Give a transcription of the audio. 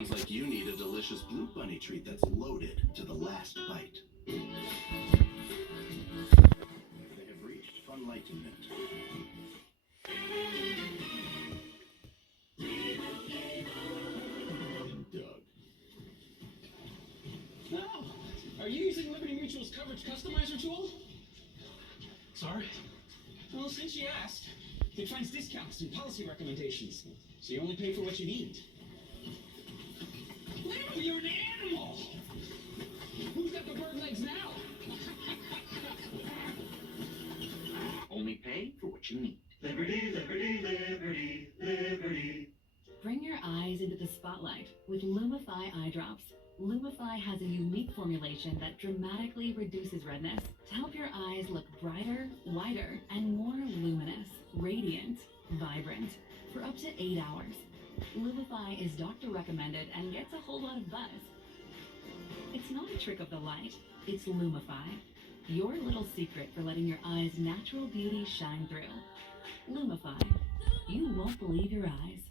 Sounds like you need a delicious Blue Bunny treat that's loaded to the last bite. They have reached enlightenment. Doug. No! Are you using Liberty Mutual's coverage customizer tool? Sorry? Well, since you asked, it finds discounts and policy recommendations, so you only pay for what you need. Leo, you're an animal! Who's got the bird legs now? Only pay for what you need. Liberty, liberty, liberty, liberty. Bring your eyes into the spotlight with Lumify eye drops. Lumify has a unique formulation that dramatically reduces redness to help your eyes look brighter, whiter, and more luminous, radiant, vibrant for up to 8 hours. Lumify is doctor recommended and gets a whole lot of buzz. It's not a trick of the light, it's Lumify, your little secret for letting your eyes' natural beauty shine through. Lumify. You won't believe your eyes.